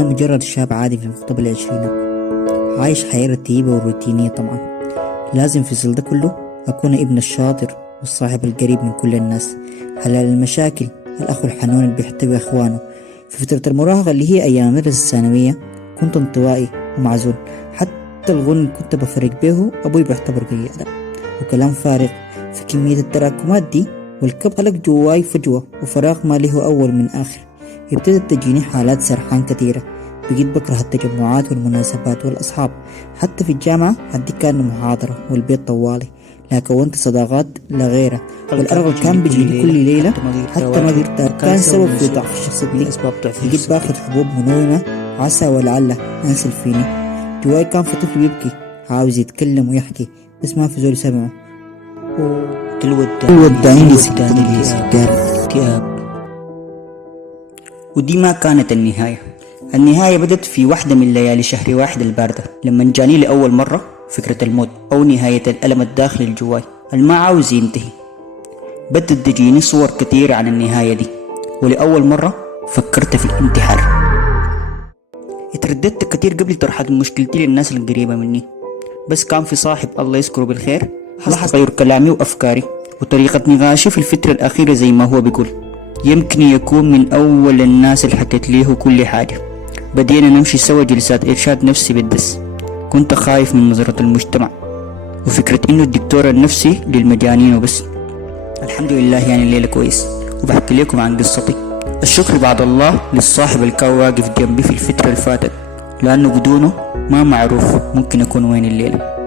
أنا مجرد شاب عادي في مقتبل العشرينات، عايش حياة رتيبة وروتينية. طبعا لازم في ظل ده كله أكون ابن الشاطر والصاحب القريب من كل الناس، حلال المشاكل، الأخ الحنون اللي بيحتوي أخوانه. في فترة المراهقة اللي هي أيام المدرسة الثانوية كنت انطوائي ومعزول، حتى الغن كنت بفرق بيه أبوي بيعتبر قيادة وكلام فارغ. في كمية التراكمات دي والكب خلق جواي فجوة وفراغ ما له أول من آخر. ابتدت تجيني حالات سرحان كثيرة، بقيت بكره التجمعات والمناسبات والأصحاب. حتى في الجامعة عندي كان محاضرة والبيت طوالي، لا كونت صداقات لا غيرها، والأرق كان بيجيني كل ليلة حتى ما قدرت. كان سبب في ضعف الشخص دي. بقيت باخد حبوب منومة عسى ولعله أنسل فيني. جواي كان في طفل يبكي عاوز يتكلم ويحكي بس ما في زول سمعه. وداني اكتئاب. ودي ما كانت النهاية بدت في واحدة من ليالي شهر واحد الباردة، لما جاني لأول مرة فكرة الموت أو نهاية الألم الداخلي الجواي الما عاوز ينتهي. بدت تجيني صور كتير عن النهاية دي، ولأول مرة فكرت في الانتحار. اترددت كتير قبل طرح مشكلتي للناس القريبة مني، بس كان في صاحب الله يذكره بالخير لاحظ تغير كلامي وأفكاري وطريقة نقاشي في الفترة الأخيرة. زي ما هو بيقول، يمكن يكون من أول الناس اللي حكيت ليه كل حاجة. بدينا نمشي سوا جلسات إرشاد نفسي بالدس. كنت خايف من نظرة المجتمع وفكرة إنه الدكتور النفسي للمجانين وبس. الحمد لله يعني الليلة كويس وبحكي لكم عن قصتي. الشكر بعد الله للصاحب اللي كان واقف جنبي في الفترة اللي فاتت، لأنه بدونه ما معروف ممكن أكون وين الليلة.